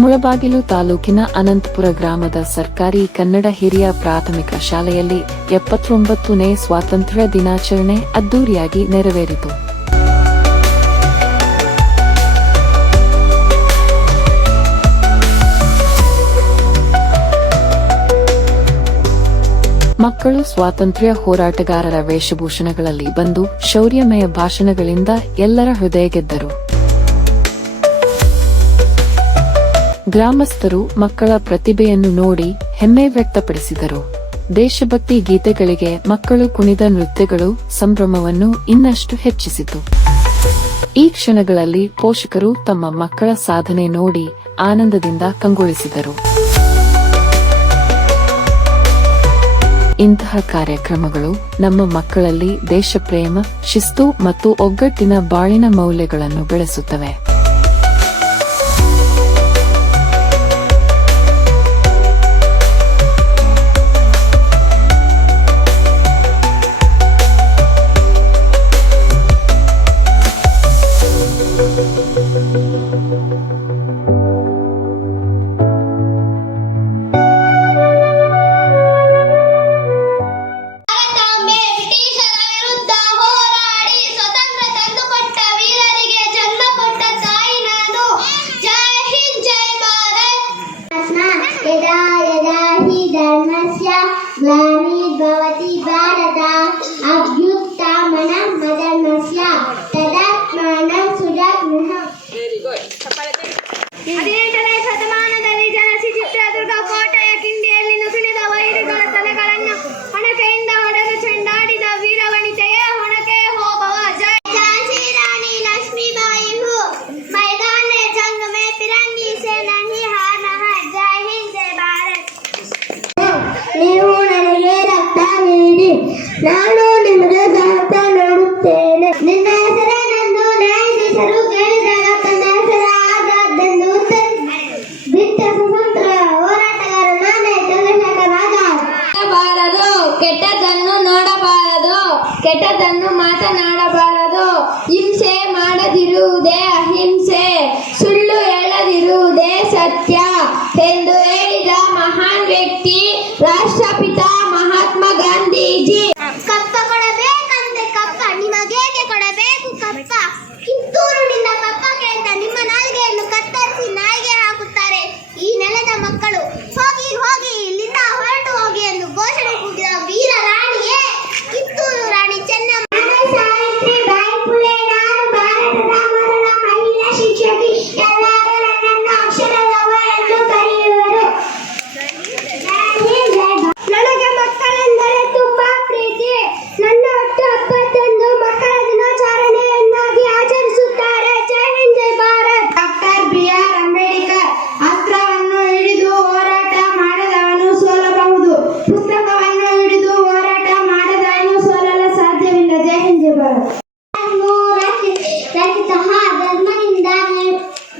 ಮುಳಬಾಗಿಲು ತಾಲೂಕಿನ ಅನಂತಪುರ ಗ್ರಾಮದ ಸರ್ಕಾರಿ ಕನ್ನಡ ಹಿರಿಯ ಪ್ರಾಥಮಿಕ ಶಾಲೆಯಲ್ಲಿ ಎಪ್ಪತ್ತೊಂಬತ್ತನೇ ಸ್ವಾತಂತ್ರ್ಯ ದಿನಾಚರಣೆ ಅದ್ದೂರಿಯಾಗಿ ನೆರವೇರಿತು. ಮಕ್ಕಳು ಸ್ವಾತಂತ್ರ್ಯ ಹೋರಾಟಗಾರರ ವೇಷಭೂಷಣಗಳಲ್ಲಿ ಬಂದು ಶೌರ್ಯಮಯ ಭಾಷಣಗಳಿಂದ ಎಲ್ಲರ ಹೃದಯ ಗೆದ್ದರು. ಗ್ರಾಮಸ್ಥರು ಮಕ್ಕಳ ಪ್ರತಿಭೆಯನ್ನು ನೋಡಿ ಹೆಮ್ಮೆ ವ್ಯಕ್ತಪಡಿಸಿದರು. ದೇಶಭಕ್ತಿ ಗೀತೆಗಳಿಗೆ ಮಕ್ಕಳು ಕುಣಿದ ನೃತ್ಯಗಳು ಸಂಭ್ರಮವನ್ನು ಇನ್ನಷ್ಟು ಹೆಚ್ಚಿಸಿತು. ಈ ಕ್ಷಣಗಳಲ್ಲಿ ಪೋಷಕರು ತಮ್ಮ ಮಕ್ಕಳ ಸಾಧನೆ ನೋಡಿ ಆನಂದದಿಂದ ಕಂಗೊಳಿಸಿದರು. ಇಂತಹ ಕಾರ್ಯಕ್ರಮಗಳು ನಮ್ಮ ಮಕ್ಕಳಲ್ಲಿ ದೇಶಪ್ರೇಮ, ಶಿಸ್ತು ಮತ್ತು ಒಗ್ಗಟ್ಟಿನ ಬಾಳಿನ ಮೌಲ್ಯಗಳನ್ನು ಬೆಳೆಸುತ್ತವೆ. यदा यदा हि धर्मस्य ग्लानिर्भवति भारता ನೀವು ನನಗೆ ರಕ್ತ ನೀಡಿ. ನಾನು ನಿಮಗೆ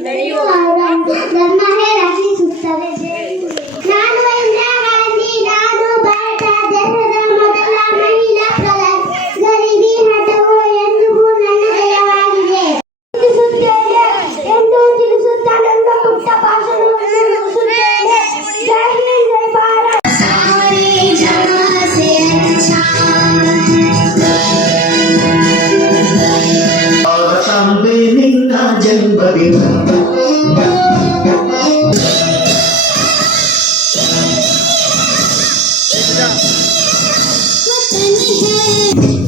Baju. என்பதில் Yeah.